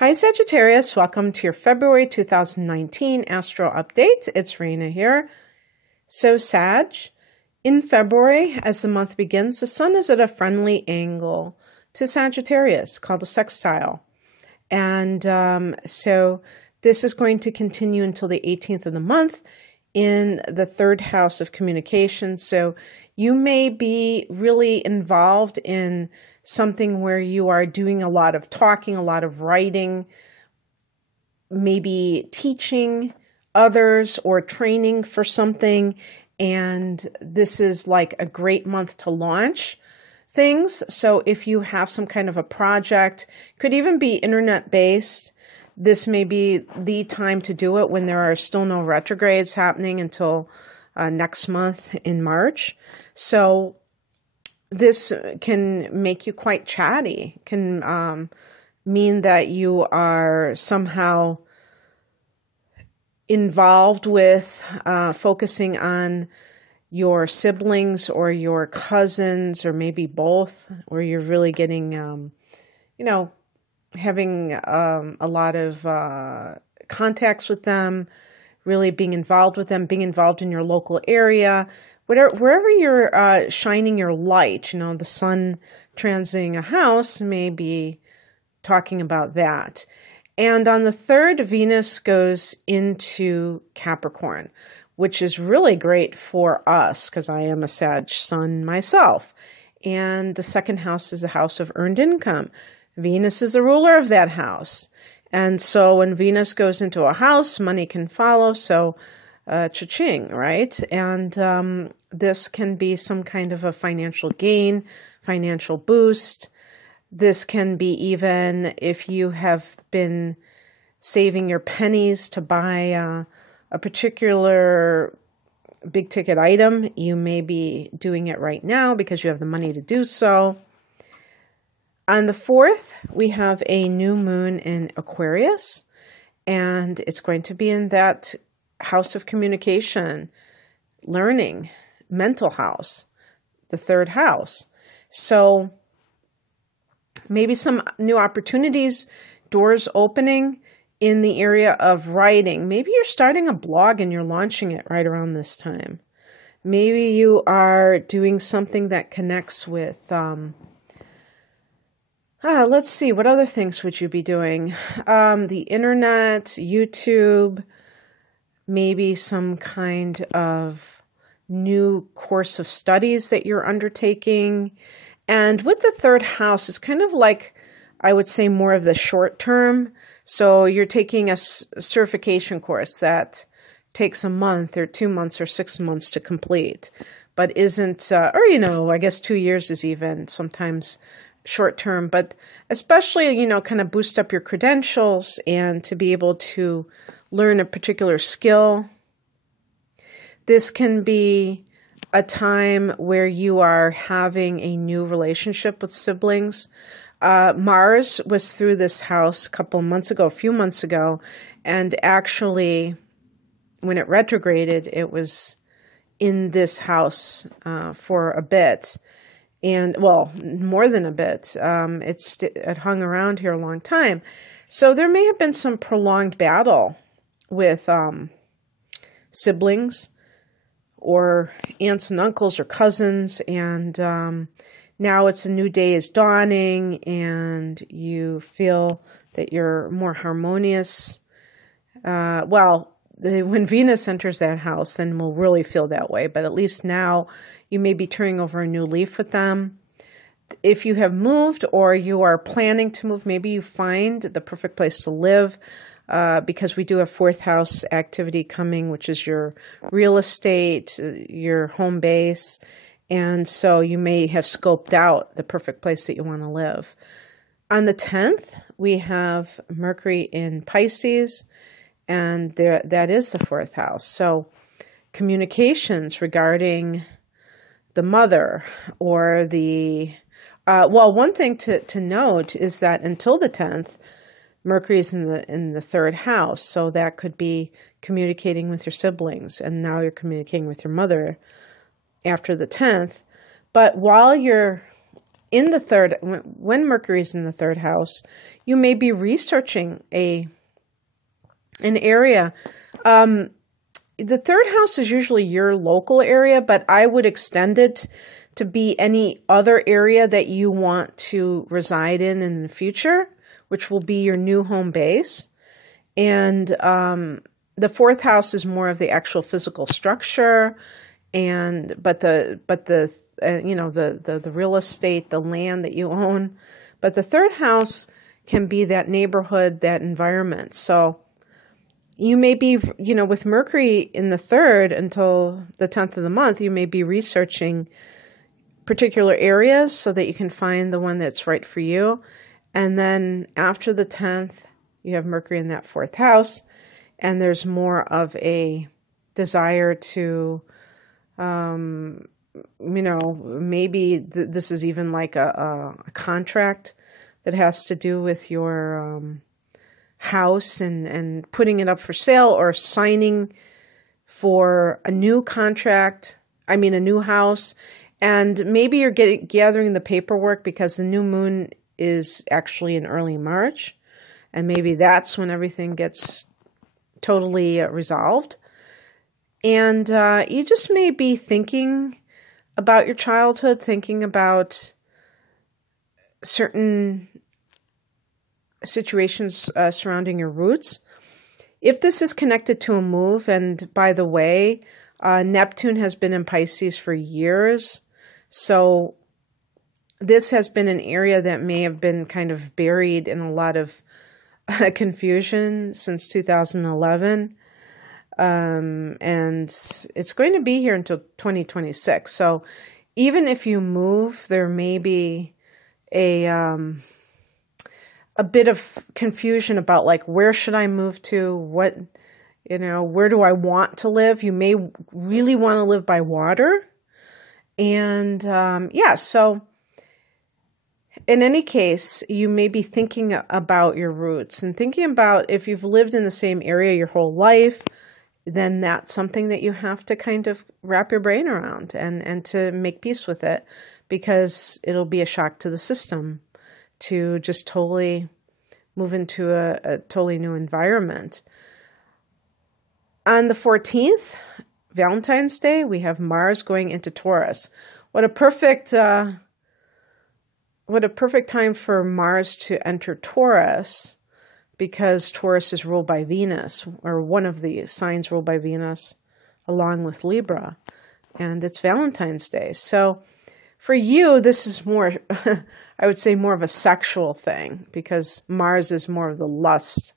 Hi Sagittarius, welcome to your February 2019 Astro Update. It's Raina here. So Sag, in February, as the month begins, the Sun is at a friendly angle to Sagittarius called a sextile. And so this is going to continue until the 18th of the month in the third house of communication. So you may be really involved in something where you are doing a lot of talking, a lot of writing, maybe teaching others or training for something. And this is like a great month to launch things. So if you have some kind of a project, could even be internet-based, this may be the time to do it when there are still no retrogrades happening until next month in March. So this can make you quite chatty, can mean that you are somehow involved with focusing on your siblings or your cousins or maybe both, or you're really getting, having a lot of contacts with them, really being involved with them, being involved in your local area, wherever you're shining your light. The sun transiting a house may be talking about that. And on the 3rd, Venus goes into Capricorn, which is really great for us because I am a Sag sun myself. And the 2nd house is a house of earned income. Venus is the ruler of that house. And so when Venus goes into a house, money can follow. So cha-ching, right? And this can be some kind of a financial gain, financial boost. This can be even if you have been saving your pennies to buy a particular big ticket item. You may be doing it right now because you have the money to do so. On the 4th, we have a new moon in Aquarius, and it's going to be in that house of communication, learning, mental house, the 3rd house. So maybe some new opportunities, doors opening in the area of writing. Maybe you're starting a blog and you're launching it right around this time. Maybe you are doing something that connects with, let's see, what other things would you be doing? The internet, YouTube, maybe some kind of new course of studies that you're undertaking. And with the 3rd house, it's kind of like, I would say, more of the short term. So you're taking a certification course that takes a month or 2 months or 6 months to complete, but isn't, I guess 2 years is even sometimes short term, but especially, kind of boost up your credentials and to be able to learn a particular skill. This can be a time where you are having a new relationship with siblings. Mars was through this house a few months ago, and actually when it retrograded, it was in this house for a bit. And, well, more than a bit. It hung around here a long time. So there may have been some prolonged battle with siblings or aunts and uncles or cousins. And now it's a new day is dawning and you feel that you're more harmonious. When Venus enters that house, then we'll really feel that way. But at least now you may be turning over a new leaf with them. If you have moved or you are planning to move, maybe you find the perfect place to live because we do have 4th house activity coming, which is your real estate, your home base. And so you may have scoped out the perfect place that you want to live. On the 10th, we have Mercury in Pisces. And that is the 4th house. So communications regarding the mother or one thing to note is that until the 10th, Mercury is in the 3rd house. So that could be communicating with your siblings. And now you're communicating with your mother after the 10th. But while you're in the third, when Mercury is in the third house, you may be researching an area. The third house is usually your local area, but I would extend it to be any other area that you want to reside in the future, which will be your new home base. And the fourth house is more of the actual physical structure, but the real estate, the land that you own. But the third house can be that neighborhood, that environment. So you may be, with Mercury in the third until the 10th of the month, you may be researching particular areas so that you can find the one that's right for you. And then after the 10th, you have Mercury in that fourth house, and there's more of a desire to, maybe this is even like a contract that has to do with your house and putting it up for sale or signing for a new contract, a new house. And maybe you're gathering the paperwork because the new moon is actually in early March. And maybe that's when everything gets totally resolved. And you just may be thinking about your childhood, thinking about certain situations surrounding your roots. If this is connected to a move, and by the way, Neptune has been in Pisces for years, so this has been an area that may have been kind of buried in a lot of confusion since 2011. And it's going to be here until 2026. So even if you move, there may be a bit of confusion about like, where should I move to? What, where do I want to live? You may really want to live by water. And so in any case, you may be thinking about your roots and thinking about if you've lived in the same area your whole life, then that's something that you have to kind of wrap your brain around and to make peace with it, because it'll be a shock to the system to just totally move into a totally new environment. On the 14th, Valentine's Day, we have Mars going into Taurus. What a perfect time for Mars to enter Taurus, because Taurus is ruled by Venus, or one of the signs ruled by Venus, along with Libra, and it's Valentine's Day. So for you, this is more, I would say, more of a sexual thing, because Mars is more of the lust,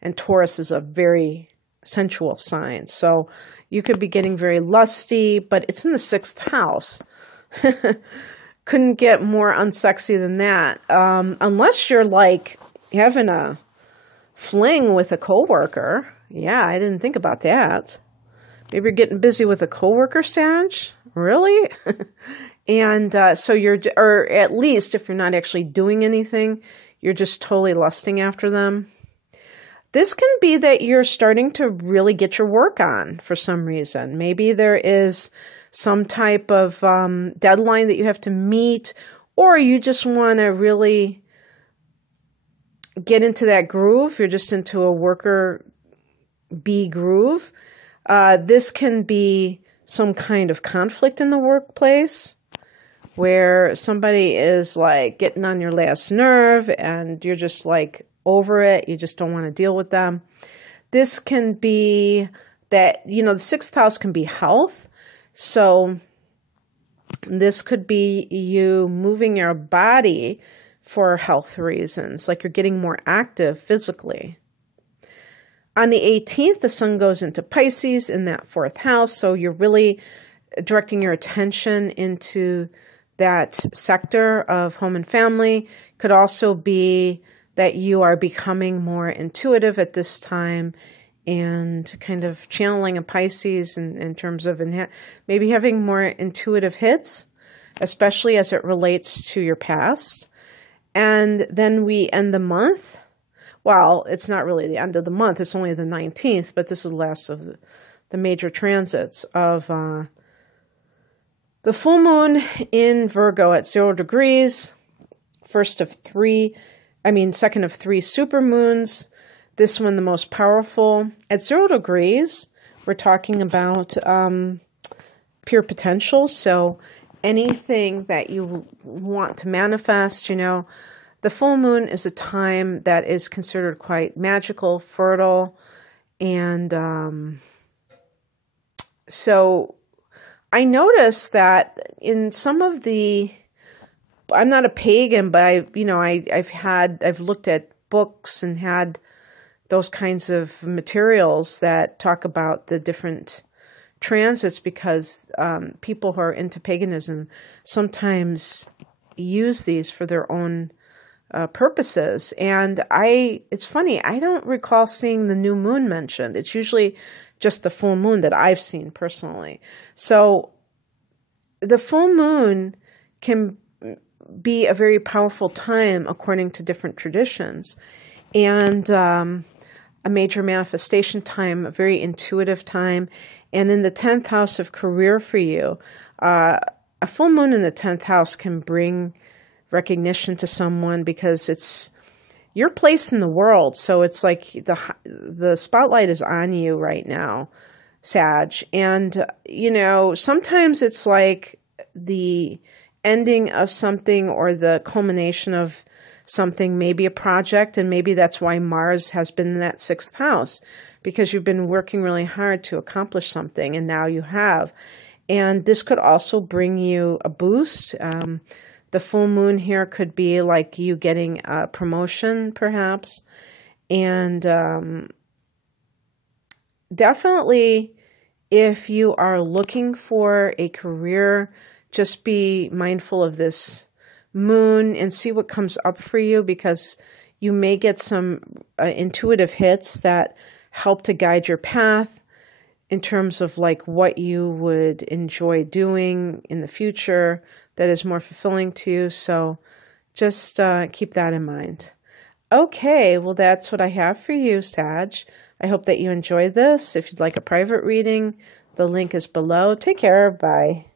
and Taurus is a very sensual sign. So you could be getting very lusty, but it's in the 6th house. Couldn't get more unsexy than that. Unless you're like having a fling with a coworker. Yeah, I didn't think about that. Maybe you're getting busy with a coworker, Sag? Really? And so or at least if you're not actually doing anything, you're just totally lusting after them. This can be that you're starting to really get your work on for some reason. Maybe there is some type of deadline that you have to meet, or you just want to really get into that groove. You're just into a worker bee groove. This can be some kind of conflict in the workplace where somebody is like getting on your last nerve and you're just like over it. You just don't want to deal with them. This can be that, the 6th house can be health. So this could be you moving your body for health reasons, like you're getting more active physically. On the 18th, the sun goes into Pisces in that 4th house. So you're really directing your attention into that sector of home and family. Could also be that you are becoming more intuitive at this time and kind of channeling a Pisces in terms of maybe having more intuitive hits, especially as it relates to your past. And then we end the month. Well, it's not really the end of the month. It's only the 19th, but this is the last of the major transits of The full moon in Virgo at 0 degrees, second of three supermoons. This one the most powerful. At 0 degrees, we're talking about pure potential. So anything that you want to manifest, the full moon is a time that is considered quite magical, fertile, and so I noticed that in some of I'm not a pagan, but I've looked at books and had those kinds of materials that talk about the different transits, because people who are into paganism sometimes use these for their own purposes. And it's funny, I don't recall seeing the new moon mentioned. It's usually just the full moon that I've seen personally. So the full moon can be a very powerful time according to different traditions, and a major manifestation time, a very intuitive time. And in the 10th house of career for you, a full moon in the 10th house can bring recognition to someone because it's your place in the world. So it's like the spotlight is on you right now, Sag. And, sometimes it's like the ending of something or the culmination of something, maybe a project, and maybe that's why Mars has been in that 6th house, because you've been working really hard to accomplish something, and now you have. And this could also bring you a boost. The full moon here could be like you getting a promotion, perhaps. And definitely, if you are looking for a career, just be mindful of this moon and see what comes up for you, because you may get some intuitive hits that help to guide your path in terms of like what you would enjoy doing in the future that is more fulfilling to you. So just keep that in mind. Okay, well, that's what I have for you, Sag. I hope that you enjoyed this. If you'd like a private reading, the link is below. Take care. Bye.